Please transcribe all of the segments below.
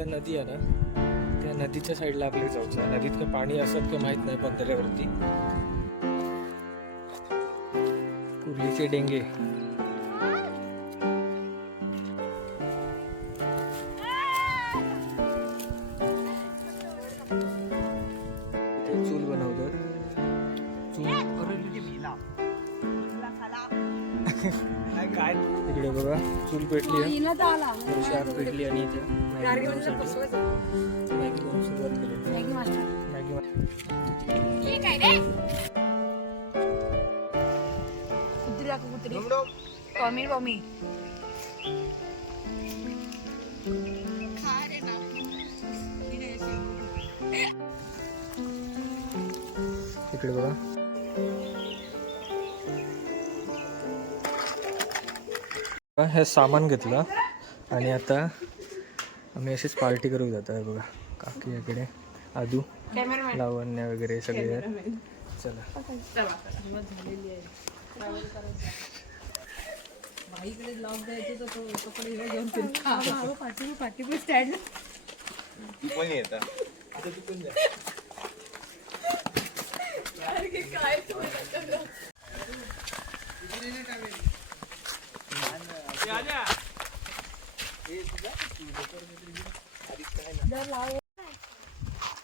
साईडला नदी आहे ना, त्या नदीच्या साईडला आपल्याला जायचं. नदीत काय पाणी असत का माहित नाही बंधाऱ्यावरती. कुर्लीचे डेंगे. चूल बनवलं. काय इकडे बघा चूल पेटली आहे. आग पेटली आणि इथे मॅगी सुरुवात केली. मॅगी इकडे बघा हे सामान घेतलं आणि आता आम्ही अशीच पार्टी करू जात आहे. बघा काकी इकडे, आदू, लावण्या वगैरे सगळे. चला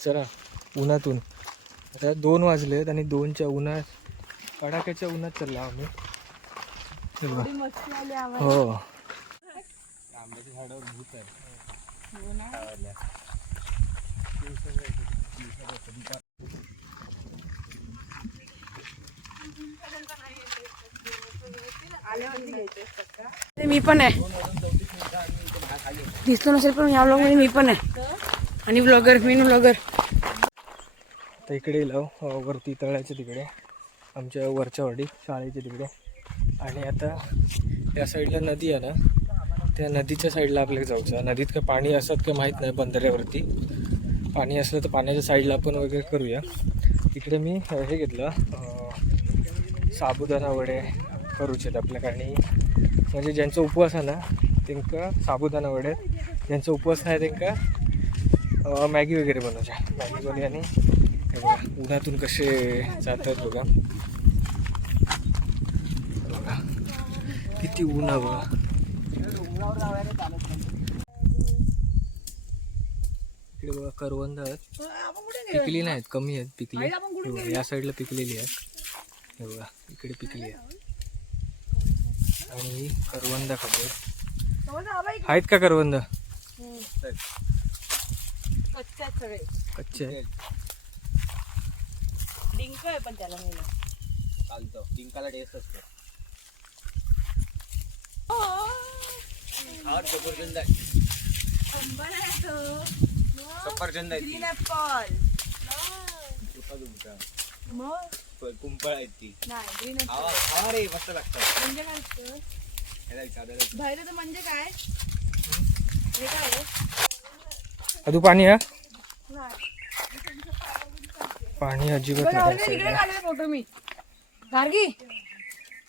चला उन्हातून आता 2 वाजलेत आणि 2च्या उन्हात, कडाक्याच्या उन्हात चालला आम्ही. हो आंब्याच्या झाडावर भूत आहे. मी पण आहे, दिसतो नसेल पण या ब्लॉग मध्ये मी पण आहे आणि ब्लॉगर, मी ब्लॉगर. तर इकडे लाव वरती तळ्याच्या तिकडे, आमच्या वरच्या वाडी शाळेच्या तिकडे. आणि आता त्या साईडला नदी आहे ना, त्या नदीच्या साईडला आपल्याला जायचं. नदीत काय पाणी असत का माहीत नाही बंधाऱ्यावरती. पाणी असलं तर पाण्याच्या साईडला आपण वगैरे करूया. इकडे मी हे घेतलं, साबुदाणा वडे करूचे आपल्याला. आणि म्हणजे ज्यांचा उपवास आहे ना त्यांना साबुदाणा वडे, ज्यांचा उपवास नाही त्यांना मॅगी वगैरे बनवायच्या. मॅगी बनवी. आणि हे बघा उन्हातून कसे जातात बघा, किती ऊन आहे बघा. इकडे बघा करवंद आहेत, पिकली नाहीत, कमी आहेत पिकली. या साईडला पिकलेली आहेत, हे बघा इकडे पिकली आहे. आणि करवंद खाते आहेत का करवंद? कच्चे आहेत. डिंक आहे पण त्याला चालतं, डिंकाला टेस्ट असतो. सफरचंद आहे, सफरचंद आहे, कुंपळ आहेत ती. रे मस्त लागतात. म्हणजे काय म्हणजे काय अजून पाणी आहे? पाणी अजिबात नाही. फोटो मी गार्गी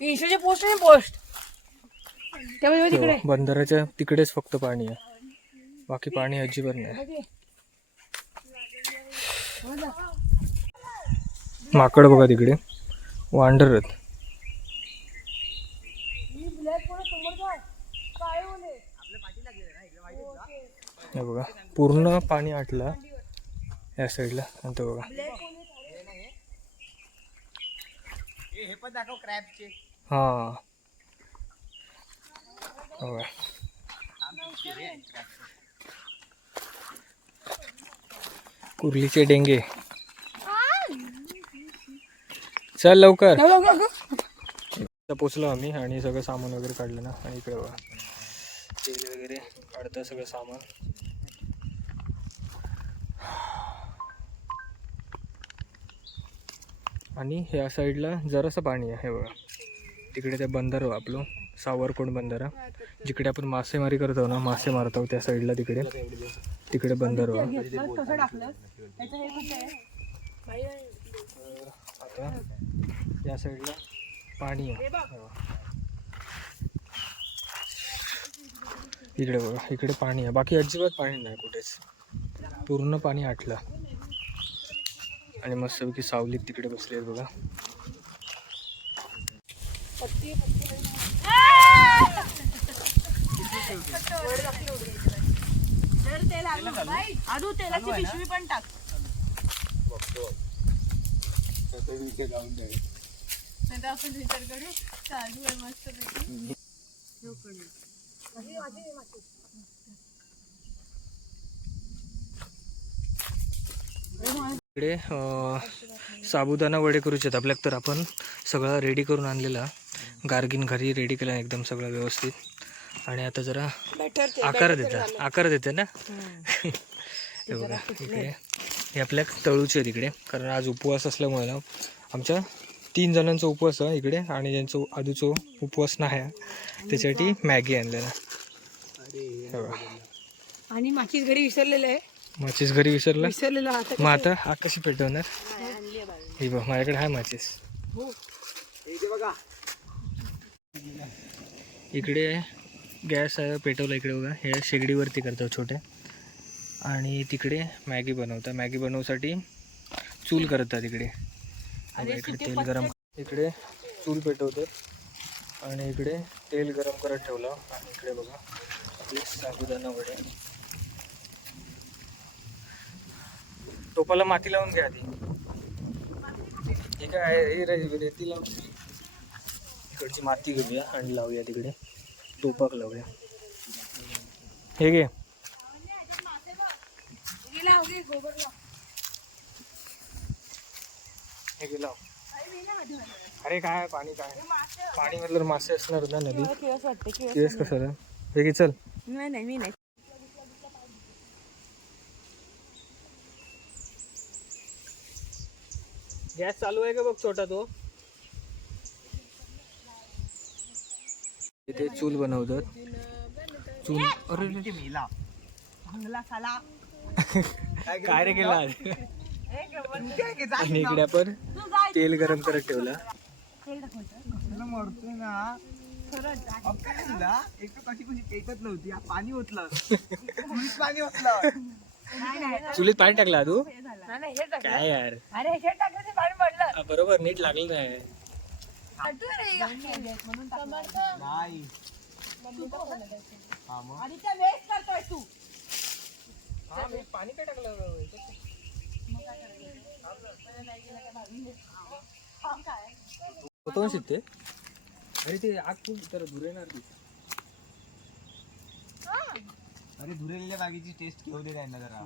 इंस्टाचे पोस्ट आहे, पोस्ट तिकडे बंधाऱ्याच्या तिकडेच फक्त पाणी आहे, बाकी पाणी अजिबात नाही. माकड बघा तिकडे वांडरत. हे बघा पूर्ण पाणी आटलं या साईडला. आणि तो बघा हा कुर्लीचे डेंगे. चल लवकर. पोचलो आम्ही आणि सगळं सामान वगैरे काढलं ना. आणि इकडे बघा तेल वगैरे काढतं सगळं सामान. आणि ह्या साईडला जरासं पाणी आहे बघा. तिकडे त्या बंधारा आपलं सावरकोंड बंधारा, जिकडे आपण मासेमारी करतो ना, मासे मारतो त्या साईडला तिकडे तिकडे बंधारा. आता या साईडला पाणी आहे. इकडे बघा, इकडे पाणी आहे, बाकी अजिबात पाणी नाही कुठेच, पूर्ण पाणी आटलं. आणि मस्तपैकी सावलीत तिकडे बसले बघा. आदू तेलाची पिशवी पण टाक. नाही आपण विचार करू. चालू आहे मस्त पैकी. इकडे साबुदाणा वडे करूचे आहेत आपल्याक, तर आपण सगळं रेडी करून आणलेला. गार्गिन घरी रेडी केला एकदम सगळं व्यवस्थित. आणि आता जरा आकार देते ना. हे बघा इकडे हे आपल्या तळूचे आहेत इकडे, कारण आज उपवास असल्यामुळे ना आमच्या 3 जणांचा उपवास आहे इकडे, आणि ज्यांचा आधीचा उपवास नाही त्याच्यासाठी मॅगी आणलेला. आणि माचीस घरी विसरलेलं आहे. माचीस घरी विसरलेलं मग आता हा कशी पेटवणार? ही बघ माझ्याकडे आहे माचीस. इकडे गॅस आहे पेटवला इकडे बघा, हे शेगडीवरती करतात छोटे. आणि तिकडे मॅगी बनवतात, मॅगी बनवण्यासाठी चूल करतात इकडे. इकडे तेल गरम, इकडे चूल पेटवतात आणि इकडे तेल गरम करत ठेवलं. आणि इकडे बघा आपले साबुदाणा वडे. टोपाला माती लावून घ्या आधी. हे काय रेती लावून इकडची माती घेऊया आणि लावूया तिकडे, टोपाक लावूया. हे घे हे घे लाव. अरे काय पाणी, काय पाणी म्हटलं मासे असणार ना नदी. केस कसं हे घे चल. नाही मी नाही. गॅस चालू आहे का बघ छोटा तो. इथे चूल बनवतात. चूल अरे मेला काय रे केला. आणि इकडे आपण तेल गरम करत ठेवला. चुलीत पाणी टाकला तू काय यार. अरे हे टाकलं ते पाणी पडलं. बरोबर नीट लागलं नाही. तू पाणी काय टाकलं. होतो शिकते. अरे ते आग खूप तर धुरेणार ती. अरे धुरेलेल्या बागेची टेस्ट घेऊ दे ना जरा.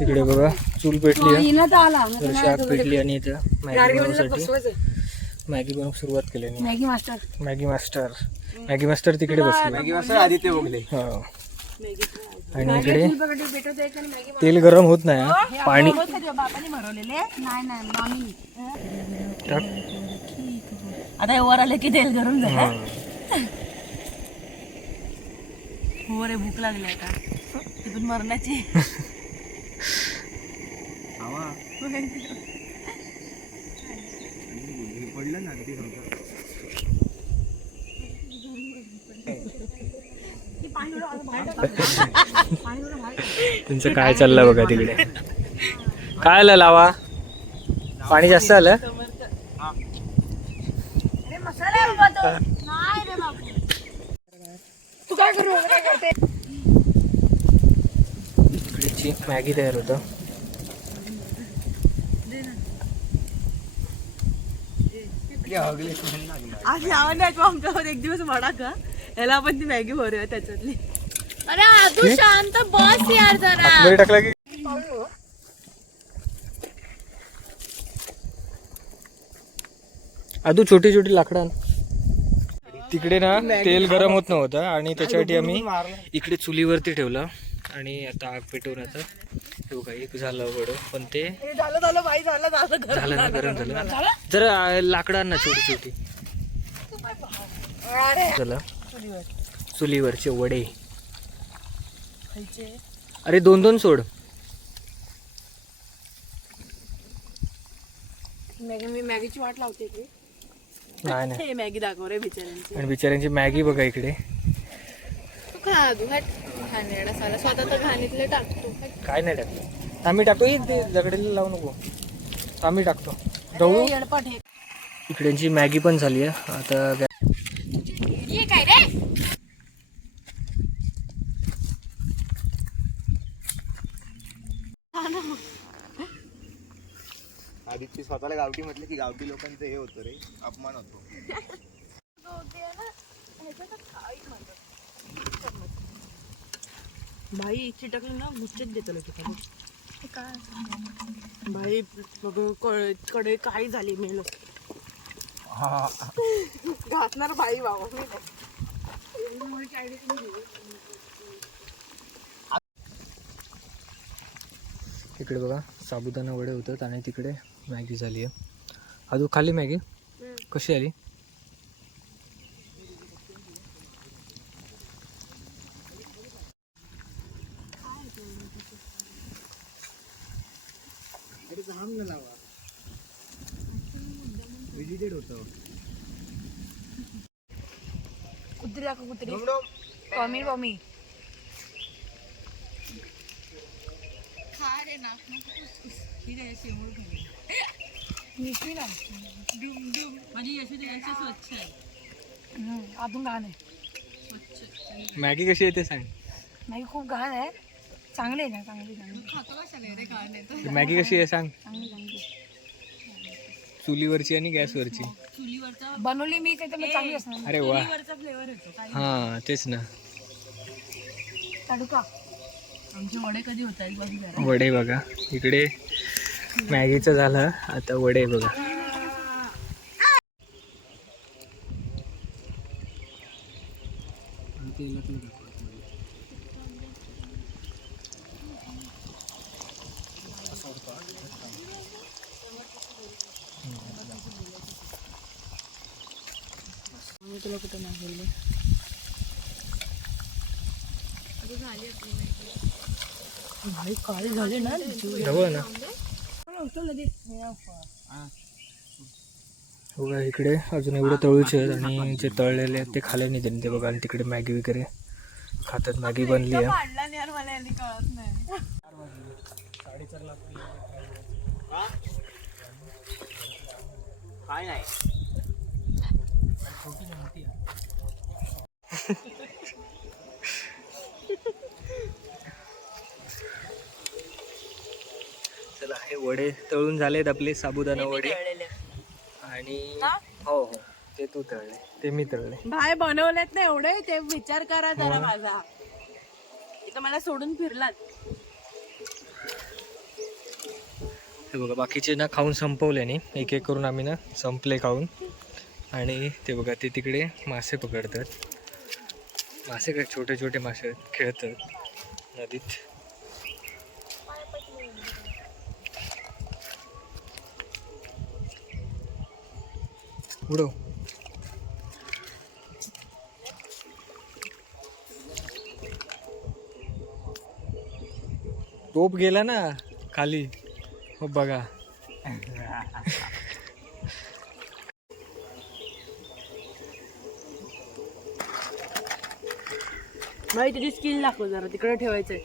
इकडे बघा चूल पेटली आहे, जराशी आग पेटली. आणि इथं मॅगी बनवण्यासाठी मॅगी बनवून सुरुवात केली. मॅगी मास्टर तिकडे बसले. मॅगी मसाला आदित्य बोगले. हा. आणि इकडे तेल गरम होत नाही, पाणी टाक. आता वर आले की तेल गरम झालं. हो रे भूक लागली आता, ती पण मरणाची. पडलं ना ते तुमचं काय चाललं बघा तिकडे. काय आलं लावा, पाणी जास्त आलं. तू काय करू करते. इकडेची मॅगी तयार होतं. आज यावं नाही का आमच्यावर एक दिवस वडा का याला आपण ती मॅगी भरूया त्याच्यातली. अरे आदू शांत बस यार जरा. टाकला की आदू छोटी छोटी लाकडं तिकडे ना तेल गरम होत नव्हतं आणि त्याच्यासाठी आम्ही इकडे चुलीवरती ठेवलं. आणि आता आग पेटवून आता एक झालं वडं, पण ते झालं बाई झालं झालं ना गरम झालं. जरा लाकडांना छोटी छोटी चला चुलीवरचे वडे अरे 2-2 सोड. मी मॅगीची वाट लावते की नाही नाही. हे मॅगी दाखव रे बिचाऱ्यांची. आणि बिचाऱ्यांची मॅगी बघा इकडे. तू खा तू हट घाणेरडा साला स्वतः तर घाणीतले टाकतो. काय नाही टाकतो आम्ही टाकतो. ते दगडीला लावू नको. आम्ही टाकतो दळू. येडपट हे इकड्यांची मॅगी पण झाली आहे आता. हे काय रे आदित्य स्वतःला गावठी म्हटलं की गावठी लोकांचं हे होतं रे, अपमान होतो. भाई चिटकली ना गुच्छेच देतो लोक. भाई कडे काही झाली मेल घासणार भाई बाबा मी इकडे बघा साबुदाणा वडे होतात आणि तिकडे मॅगी झाली आहे. अजून खाली मॅगी कशी आली. विजिटेड होतं. कुत्री दाखव कुत्री पमी पमी अजून घाण आहे. मॅगी कशी येते सांग. नाही खूप घाण आहे. चांगली आहे ना चांगली मॅगी कशी आहे सांग. चांगली चुलीवरची आणि गॅसवरची. बनवली मी ते तर चांगली असणार. अरे वा. हा तेच ना. काढू का आमचे वडे कधी होत आहेत बघ जरा. वडे बघा इकडे मॅगीचं झालं आता वडे बघा. मी तुला कुठं नाही बोलले. भाई काळी झाली ना जवळ ना बघा. इकडे अजून एवढे तळूचे आहेत आणि जे तळलेले आहेत ते खाले नाही त्यांनी. ते बघा आणि तिकडे मॅगी वगैरे खातात. मॅगी बनली आहे. मला यांनी कळत नाही. काय नाही. चला हे वडे तळून झालेत आपले साबुदाणा वडे. आणि हो हो ते तू तळले ते मी तळले. भाई बनवलेत ना एवढे ते विचार करा जरा माझा. इथं मला सोडून फिरलात. हे बघा बाकीचे ना खाऊन संपवले नाही. एक एक करून आम्ही ना संपले खाऊन. आणि ते बघा ते तिकडे मासे पकडतात. मासे काय छोटे छोटे मासे खेळतात नदीत. उडव. टोप गेला ना खाली. हो बघा. भाई तुझी स्किल दाखव जरा. तिकडे ठेवायचंय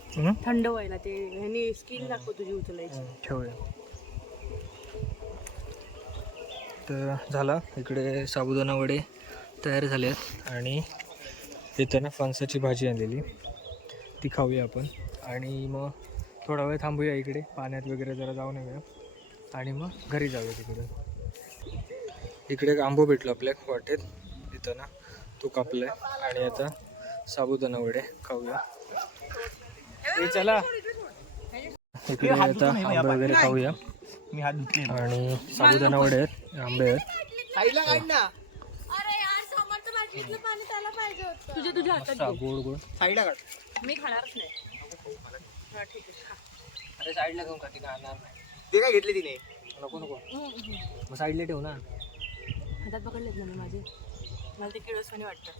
थंड व्हायला. ते ह्यानी स्किल दाखव तुझी उचलायची. ठेवूया. तर झाला इकडे साबुदाणा वडे तयार झाले आहेत. आणि इथं ना फणसाची भाजी आणलेली ती खाऊया आपण. आणि मग थोडा वेळ थांबूया इकडे पाण्यात वगैरे जरा जाऊन येऊया. आणि मग घरी जाऊया तिकडे. इकडे एक आंबो भेटलो आपल्या वाटेत. इथं ना तो कापलाय. आणि आता साबुदाणा वडे खाऊया. हे चला इकडे आता आंबे वगैरे खाऊया. मी हात धुतले. आणि साबुदाणा वडे आहेत, आंबे आहेत. साईडला काढ ना. तुझ्या हातात गोड गोड. साईडला काढ. मी खाणारच नाही. ठीक आहे. अरे साईडला घेऊन का ती खाणार नाही. ते काय घेतले तिने. नको नको मग साईडला ठेव ना. हातात पकडलेत ना मी माझे. मला ते किळसवाणी वाटतं.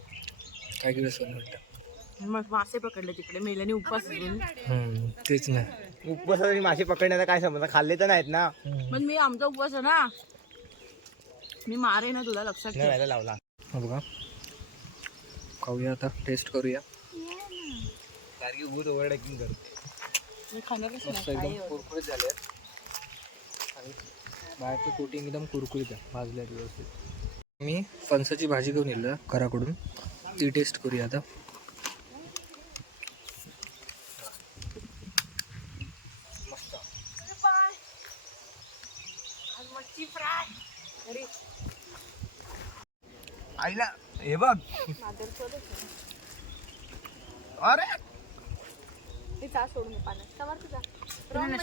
काय किळस वाटतं. मग मासे पकडले तिकडे मेल्याने उपवास घेऊन. तेच ना. उपवासासाठी मासे पकडण्याचा काय समजा, खाल्ले तर नाहीत ना. पण मी आमचा उपवास आहे ना, मी मारे ना तुला लक्षात ठेव. नाही लावला. हा बघा, खाऊया आता, टेस्ट करूया. सारखी भूत ओव्हरटेकिंग करते. मी खाणारच मस्त नाही. एकदम कुरकुरीत झाले आणि बाहेरचं कोटिंग एकदम कुरकुरीत आहे, भाजले आहेत व्यवस्थित. मी फणसाची भाजी घेऊन येईल घराकडून, ती टेस्ट करूया आता. मस्त. आईला हे बघ. अरे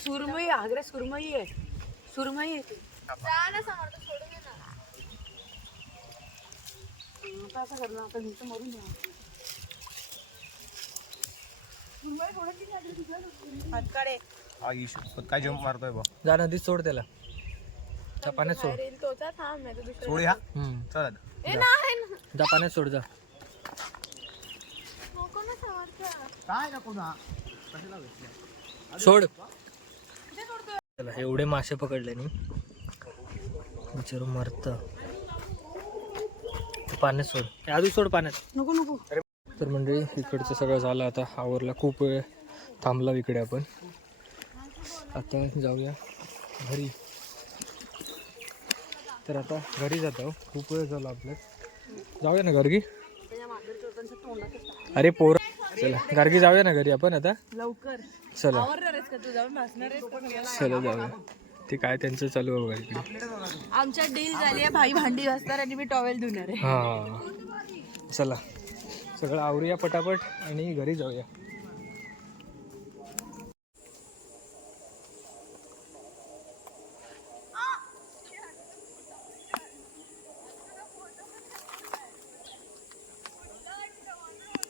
सुरमई आग्रा सुरमई आहे. सुरमई आहे ती. आता असं कर ना, आता नुसतं मरून जा. हातकडे आई शपथ, काय जंप मारतोय बघ. जा नदीत सोड त्याला, त्या पाण्यात सोड. सोडूया चल. जा पाण्यात सोड, जा. काय नको ना. सोड. चला, एवढे मासे पकडले नी बिचारू मरत. पाण्यात सोड, आधी सोड पाण्यात. नको नको. तर म्हणजे इकडचं सगळं झालं, आता आवरला. खूप वेळ थांबला इकडे आपण. आता जाऊया घरी. तर आता घरी जातो, खूप वेळ झाला आपलं. जाऊया ना घरी. अरे पोर, चला गार्गी जाऊया ना घरी आपण आता. लवकर चला आवरणार आहेस का तू? जाऊन बसणार आहेस का? चला जाऊया. ते काय त्यांचं चालू आहे बघा इकडे. आमच्या डील झाली आहे, भाई भांडी घासणार आणि मी टॉवेल धुणार आहे. हां, चला सगळं आवरूया पटापट आणि घरी जाऊया.